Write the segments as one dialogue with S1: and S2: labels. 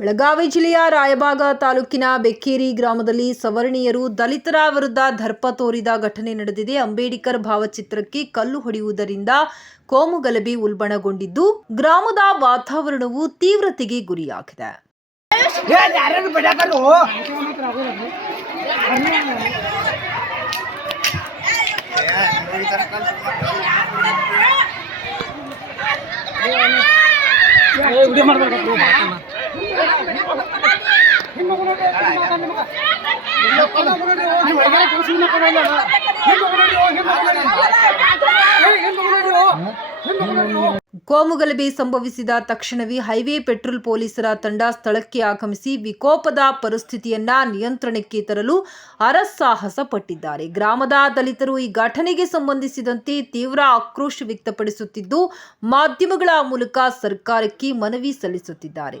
S1: ಬೆಳಗಾವಿ ಜಿಲ್ಲೆಯ ರಾಯಬಾಗ ತಾಲೂಕಿನ ಬೆಕ್ಕೇರಿ ಗ್ರಾಮದಲ್ಲಿ ಸವರ್ಣೀಯರು ದಲಿತರ ವಿರುದ್ಧ ದರ್ಪ ತೋರಿದ ಘಟನೆ ನಡೆದಿದೆ. ಅಂಬೇಡ್ಕರ್ ಭಾವಚಿತ್ರಕ್ಕೆ ಕಲ್ಲು ಹೊಡೆಯುವುದರಿಂದ ಕೋಮುಗಲಭೆ ಉಲ್ಬಣಗೊಂಡಿದ್ದು, ಗ್ರಾಮದ ವಾತಾವರಣವು ತೀವ್ರತೆಗೆ ಗುರಿಯಾಗಿದೆ. ಕೋಮುಗಲಭೆ ಸಂಭವಿಸಿದ ತಕ್ಷಣವೇ ಹೈವೇ ಪೆಟ್ರೋಲ್ ಪೊಲೀಸರ ತಂಡ ಸ್ಥಳಕ್ಕೆ ಆಗಮಿಸಿ ವಿಕೋಪದ ಪರಿಸ್ಥಿತಿಯನ್ನ ನಿಯಂತ್ರಣಕ್ಕೆ ತರಲು ಅರಸಾಹಸ ಪಟ್ಟಿದ್ದಾರೆ. ಗ್ರಾಮದ ದಲಿತರು ಈ ಘಟನೆಗೆ ಸಂಬಂಧಿಸಿದಂತೆ ತೀವ್ರ ಆಕ್ರೋಶ ವ್ಯಕ್ತಪಡಿಸುತ್ತಿದ್ದು, ಮಾಧ್ಯಮಗಳ ಮೂಲಕ ಸರ್ಕಾರಕ್ಕೆ ಮನವಿ ಸಲ್ಲಿಸುತ್ತಿದ್ದಾರೆ.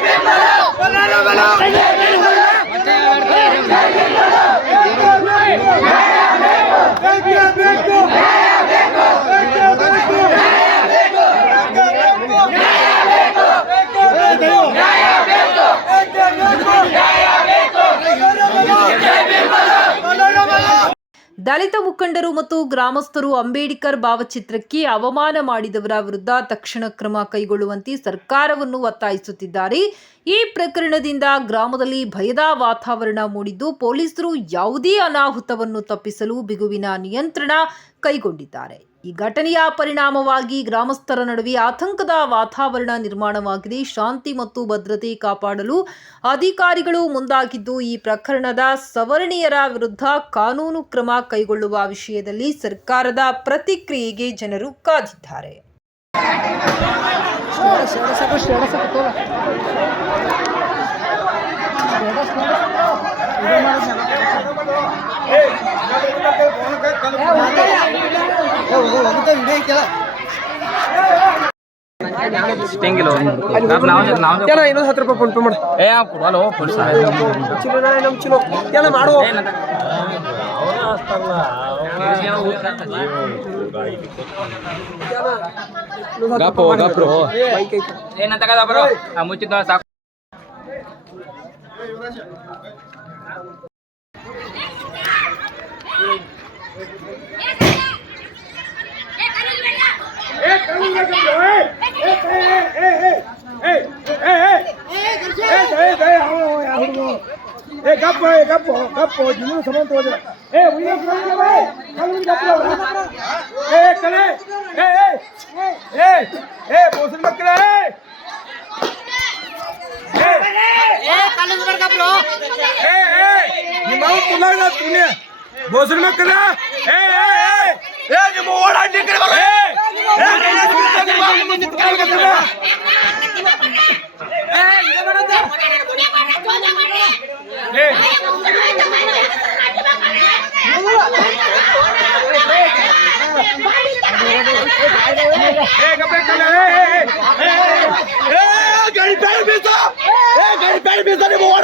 S1: ದಲಿತ ಮುಖಂಡರು ಮತ್ತು ಗ್ರಾಮಸ್ಥರು ಅಂಬೇಡ್ಕರ್ ಭಾವಚಿತ್ರಕ್ಕೆ ಅವಮಾನ ಮಾಡಿದವರ ವಿರುದ್ಧ ತಕ್ಷಣ ಕ್ರಮ ಕೈಗೊಳ್ಳುವಂತೆ ಸರ್ಕಾರವನ್ನು ಒತ್ತಾಯಿಸುತ್ತಿದ್ದಾರೆ. ಈ ಪ್ರಕರಣದಿಂದ ಗ್ರಾಮದಲ್ಲಿ ಭಯದ ವಾತಾವರಣ ಮೂಡಿದ್ದು ಪೊಲೀಸರು ಯಾವುದೇ ಅನಾಹುತವನ್ನು ತಪ್ಪಿಸಲು ಬಿಗುವಿನ ನಿಯಂತ್ರಣ ಕೈಗೊಂಡಿದ್ದಾರೆ. ಈ ಘಟನೆಯ ಪರಿಣಾಮವಾಗಿ ಗ್ರಾಮಸ್ಥರ ನಡುವೆ ಆತಂಕದ ವಾತಾವರಣ ನಿರ್ಮಾಣವಾಗಿದೆ ಶಾಂತಿ ಮತ್ತು ಭದ್ರತೆ ಕಾಪಾಡಲು ಅಧಿಕಾರಿಗಳು ಮುಂದಾಗಿದ್ದು ಈ ಪ್ರಕರಣದ ಸವರ್ಣೀಯರ ವಿರುದ್ಧ ಕಾನೂನು ಕ್ರಮ ಕೈಗೊಳ್ಳುವ ವಿಷಯದಲ್ಲಿ ಸರ್ಕಾರದ ಪ್ರತಿಕ್ರಿಯೆಗೆ ಜನರು ಕಾದಿದ್ದಾರೆ
S2: ನಾವು
S3: ಏನ ಇನ್ನೊಂದು ಹತ್ತು ರೂಪಾಯಿ ಫೋನ್ ಪೇ ಮಾಡಿ.
S2: ಏ ಕೊಡಲ್ಲ ಪೊಲೀಸ್
S3: ಚಲೋ ನಮ್ ಚಲೋ ಏನ ಮಾಡು.
S2: ಗಪ್ಪು ಗಪ್ರು
S3: ಬೈಕ್ ಐತೆ
S2: ಏನಂತ ಕದ ಬರೋ ಆ ಮುಚ್ಚಿದ ಸಾಕು.
S3: ಏ ಗಪ್ಪ ಏ ಗಪ್ಪ ಗಪ್ಪ ಜಿನ್ನು ಸಮಾನ ತಗೋದಿಲ್ಲ ಏ ಉಯ್ಯ ಬೈ ಕಲ್ಲು ಗಪ್ಪ ಏ ಕಲೆ ಏ ಏ ಏ ಏ ಬೋಸನ್ ಮಕ್ಕಳೇ ಏ ಏ ಕಲ್ಲು ಗಪ್ಪ ಏ ಏ ನಿಮ್ಮ ಅವ್ವ ತುಲಾಗ ತುನೆ ಬೋಸನ್ ಮಕ್ಕಳ ಏ ಏ ಏ ಏ ನಿಮ್ಮ Hey, não hey, hey, hey,